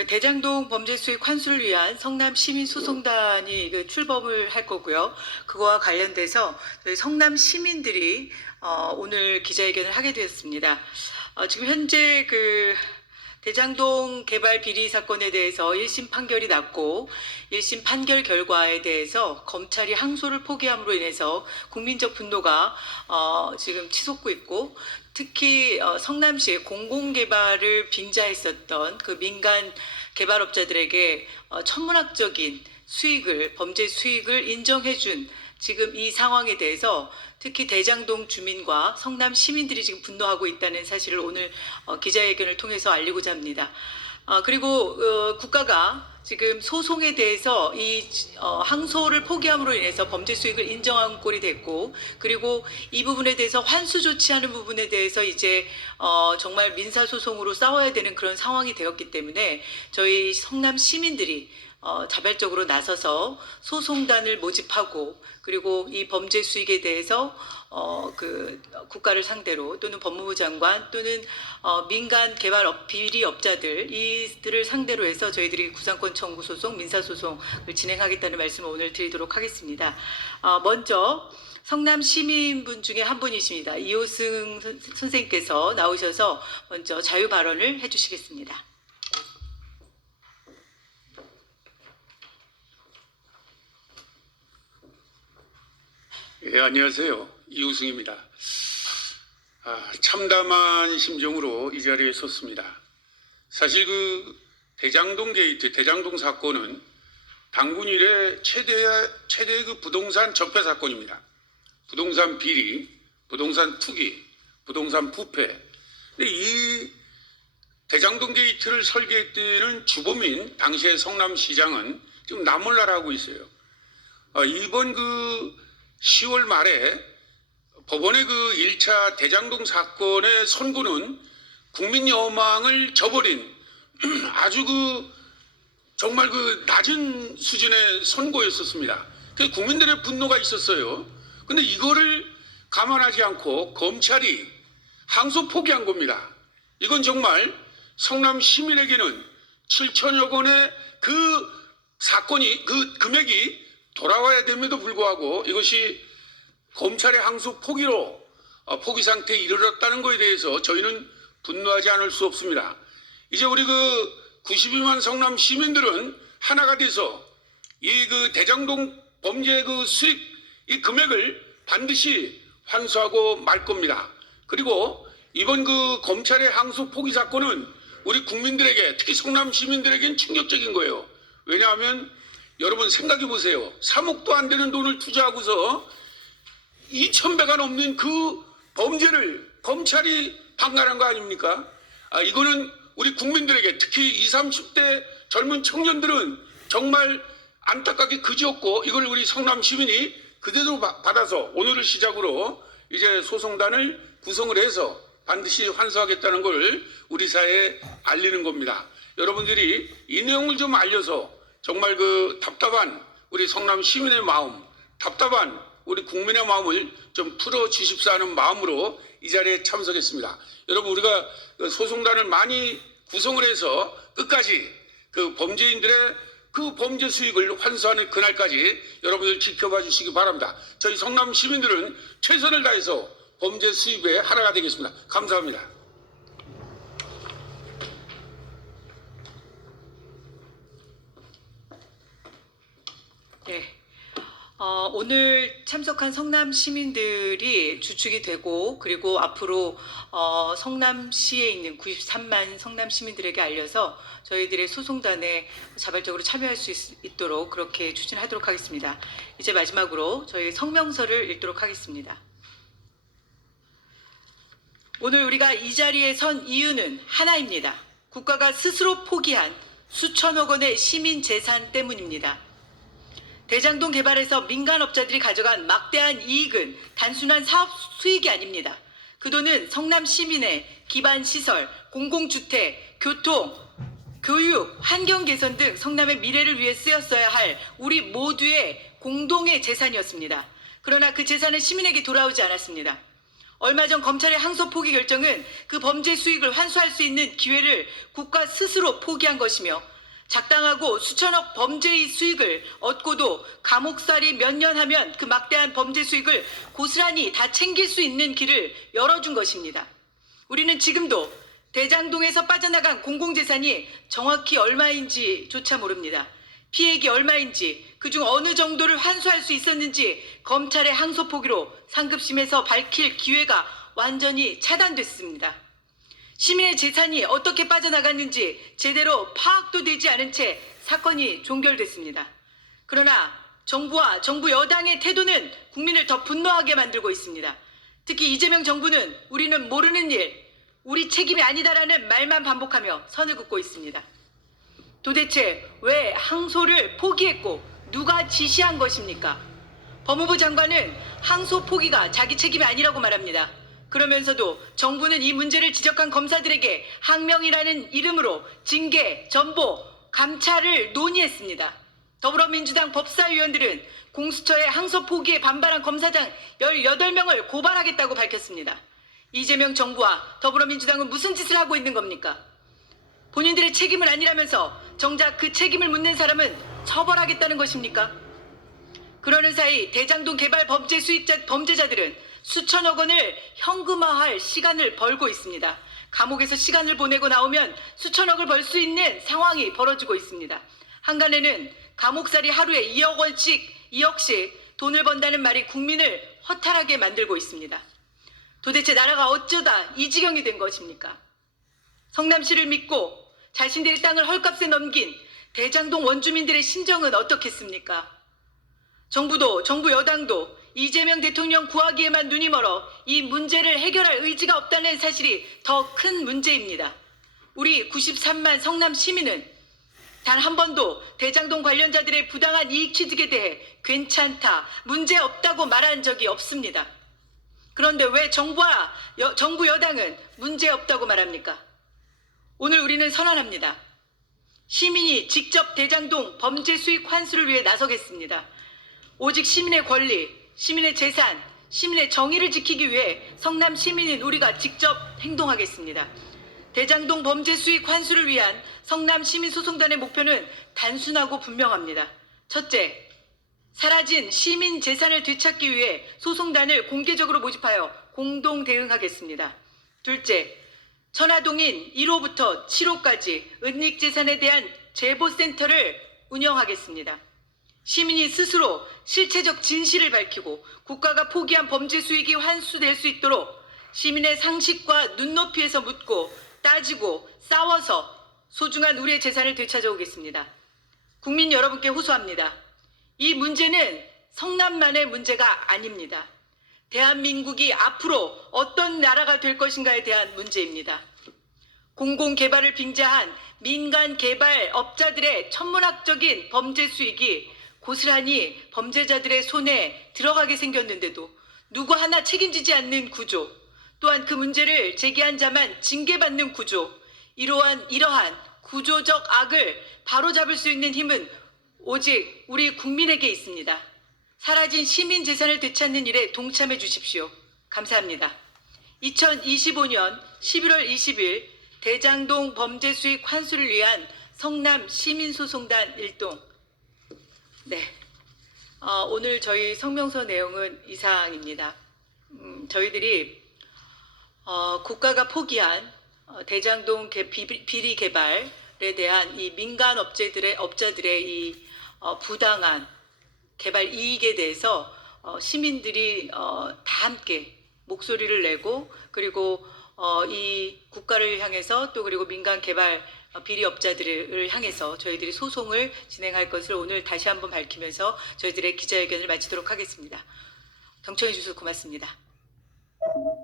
그 대장동 범죄 수익 환수를 위한 성남 시민 소송단이 출범을 할 거고요. 그거와 관련돼서 저희 성남 시민들이 오늘 기자회견을 하게 되었습니다. 지금 현재 그 대장동 개발 비리 사건에 대해서 1심 판결이 났고 1심 판결 결과에 대해서 검찰이 항소를 포기함으로 인해서 국민적 분노가 지금 치솟고 있고, 특히 성남시의 공공개발을 빙자했었던 그 민간 개발업자들에게 천문학적인 수익을, 범죄 수익을 인정해준 지금 이 상황에 대해서 특히 대장동 주민과 성남 시민들이 지금 분노하고 있다는 사실을 오늘 기자회견을 통해서 알리고자 합니다. 그리고 국가가 지금 소송에 대해서 이 항소를 포기함으로 인해서 범죄 수익을 인정한 꼴이 됐고, 그리고 이 부분에 대해서 환수 조치하는 부분에 대해서 이제 정말 민사 소송으로 싸워야 되는 그런 상황이 되었기 때문에 저희 성남 시민들이 자발적으로 나서서 소송단을 모집하고, 그리고 이 범죄 수익에 대해서 그 국가를 상대로 또는 법무부 장관 또는 민간 개발 비리업자들 이들을 상대로 해서 저희들이 구상권 청구 소송, 민사 소송을 진행하겠다는 말씀을 오늘 드리도록 하겠습니다. 먼저 성남 시민분 중에 한 분이십니다. 이호승 선생님께서 나오셔서 먼저 자유 발언을 해주시겠습니다. 예, 안녕하세요. 이우승입니다. 참담한 심정으로 이 자리에 섰습니다. 사실 그 대장동 게이트, 대장동 사건은 당군 이래 최대의 그 부동산 적폐 사건입니다. 부동산 비리, 부동산 투기, 부동산 부패. 근데 이 대장동 게이트를 설계했던 주범인 당시의 성남시장은 지금 나몰라라고 있어요. 이번 그 10월 말에 법원의 그 1차 대장동 사건의 선고는 국민 여망을 저버린 아주 그 정말 그 낮은 수준의 선고였었습니다. 그래서 국민들의 분노가 있었어요. 근데 이거를 감안하지 않고 검찰이 항소 포기한 겁니다. 이건 정말 성남 시민에게는 7천여 건의 그 사건이, 그 금액이 돌아와야 됨에도 불구하고 이것이 검찰의 항소 포기로 포기 상태에 이르렀다는 것에 대해서 저희는 분노하지 않을 수 없습니다. 이제 우리 그 92만 성남 시민들은 하나가 돼서 이 그 대장동 범죄 그 수익 이 금액을 반드시 환수하고 말 겁니다. 그리고 이번 그 검찰의 항소 포기 사건은 우리 국민들에게, 특히 성남 시민들에게는 충격적인 거예요. 왜냐하면 여러분 생각해 보세요. 3억도 안 되는 돈을 투자하고서 2,000배가 넘는 그 범죄를 검찰이 방관한 거 아닙니까? 이거는 우리 국민들에게, 특히 20, 30대 젊은 청년들은 정말 안타깝게 그지없고, 이걸 우리 성남 시민이 그대로 받아서 오늘을 시작으로 이제 소송단을 구성을 해서 반드시 환수하겠다는 걸 우리 사회에 알리는 겁니다. 여러분들이 이 내용을 좀 알려서 정말 그 답답한 우리 성남 시민의 마음, 답답한 우리 국민의 마음을 좀 풀어주십사 하는 마음으로 이 자리에 참석했습니다. 여러분, 우리가 소송단을 많이 구성을 해서 끝까지 그 범죄인들의 그 범죄 수익을 환수하는 그날까지 여러분들 지켜봐 주시기 바랍니다. 저희 성남 시민들은 최선을 다해서 범죄 수입의 하나가 되겠습니다. 감사합니다. 네. 오늘 참석한 성남 시민들이 주축이 되고, 그리고 앞으로 성남시에 있는 93만 성남 시민들에게 알려서 저희들의 소송단에 자발적으로 참여할 수 있도록 그렇게 추진하도록 하겠습니다. 이제 마지막으로 저희 성명서를 읽도록 하겠습니다. 오늘 우리가 이 자리에 선 이유는 하나입니다. 국가가 스스로 포기한 수천억 원의 시민 재산 때문입니다. 대장동 개발에서 민간업자들이 가져간 막대한 이익은 단순한 사업 수익이 아닙니다. 그 돈은 성남 시민의 기반시설, 공공주택, 교통, 교육, 환경 개선 등 성남의 미래를 위해 쓰였어야 할 우리 모두의 공동의 재산이었습니다. 그러나 그 재산은 시민에게 돌아오지 않았습니다. 얼마 전 검찰의 항소 포기 결정은 그 범죄 수익을 환수할 수 있는 기회를 국가 스스로 포기한 것이며 작당하고 수천억 범죄의 수익을 얻고도 감옥살이 몇 년 하면 그 막대한 범죄 수익을 고스란히 다 챙길 수 있는 길을 열어준 것입니다. 우리는 지금도 대장동에서 빠져나간 공공재산이 정확히 얼마인지조차 모릅니다. 피해액이 얼마인지, 그중 어느 정도를 환수할 수 있었는지 검찰의 항소 포기로 상급심에서 밝힐 기회가 완전히 차단됐습니다. 시민의 재산이 어떻게 빠져나갔는지 제대로 파악도 되지 않은 채 사건이 종결됐습니다. 그러나 정부와 정부 여당의 태도는 국민을 더 분노하게 만들고 있습니다. 특히 이재명 정부는 우리는 모르는 일, 우리 책임이 아니다라는 말만 반복하며 선을 긋고 있습니다. 도대체 왜 항소를 포기했고 누가 지시한 것입니까? 법무부 장관은 항소 포기가 자기 책임이 아니라고 말합니다. 그러면서도 정부는 이 문제를 지적한 검사들에게 항명이라는 이름으로 징계, 전보, 감찰을 논의했습니다. 더불어민주당 법사위원들은 공수처의 항소 포기에 반발한 검사장 18명을 고발하겠다고 밝혔습니다. 이재명 정부와 더불어민주당은 무슨 짓을 하고 있는 겁니까? 본인들의 책임은 아니라면서 정작 그 책임을 묻는 사람은 처벌하겠다는 것입니까? 그러는 사이 대장동 개발 범죄자들은 수천억 원을 현금화할 시간을 벌고 있습니다. 감옥에서 시간을 보내고 나오면 수천억을 벌 수 있는 상황이 벌어지고 있습니다. 한간에는 감옥살이 하루에 2억 원씩, 2억씩 돈을 번다는 말이 국민을 허탈하게 만들고 있습니다. 도대체 나라가 어쩌다 이 지경이 된 것입니까? 성남시를 믿고 자신들의 땅을 헐값에 넘긴 대장동 원주민들의 심정은 어떻겠습니까? 정부 여당도 이재명 대통령 구하기에만 눈이 멀어 이 문제를 해결할 의지가 없다는 사실이 더 큰 문제입니다. 우리 93만 성남 시민은 단 한 번도 대장동 관련자들의 부당한 이익 취득에 대해 괜찮다, 문제 없다고 말한 적이 없습니다. 그런데 왜 정부 여당은 문제 없다고 말합니까? 오늘 우리는 선언합니다. 시민이 직접 대장동 범죄 수익 환수를 위해 나서겠습니다. 오직 시민의 권리, 시민의 재산, 시민의 정의를 지키기 위해 성남 시민인 우리가 직접 행동하겠습니다. 대장동 범죄 수익 환수를 위한 성남 시민소송단의 목표는 단순하고 분명합니다. 첫째, 사라진 시민 재산을 되찾기 위해 소송단을 공개적으로 모집하여 공동 대응하겠습니다. 둘째, 천화동인 1호부터 7호까지 은닉재산에 대한 제보센터를 운영하겠습니다. 시민이 스스로 실체적 진실을 밝히고 국가가 포기한 범죄 수익이 환수될 수 있도록 시민의 상식과 눈높이에서 묻고 따지고 싸워서 소중한 우리의 재산을 되찾아오겠습니다. 국민 여러분께 호소합니다. 이 문제는 성남만의 문제가 아닙니다. 대한민국이 앞으로 어떤 나라가 될 것인가에 대한 문제입니다. 공공개발을 빙자한 민간 개발업자들의 천문학적인 범죄 수익이 고스란히 범죄자들의 손에 들어가게 생겼는데도 누구 하나 책임지지 않는 구조, 또한 그 문제를 제기한 자만 징계받는 구조, 이러한 구조적 악을 바로잡을 수 있는 힘은 오직 우리 국민에게 있습니다. 사라진 시민 재산을 되찾는 일에 동참해 주십시오. 감사합니다. 2025년 11월 20일 대장동 범죄 수익 환수를 위한 성남 시민소송단 일동. 네, 오늘 저희 성명서 내용은 이상입니다. 저희들이 국가가 포기한 대장동 비리 개발에 대한 이 민간 업자들의 이 부당한 개발 이익에 대해서 시민들이 다 함께 목소리를 내고 그리고 이 국가를 향해서 또 그리고 민간 개발 비리업자들을 향해서 저희들이 소송을 진행할 것을 오늘 다시 한번 밝히면서 저희들의 기자회견을 마치도록 하겠습니다. 경청해 주셔서 고맙습니다.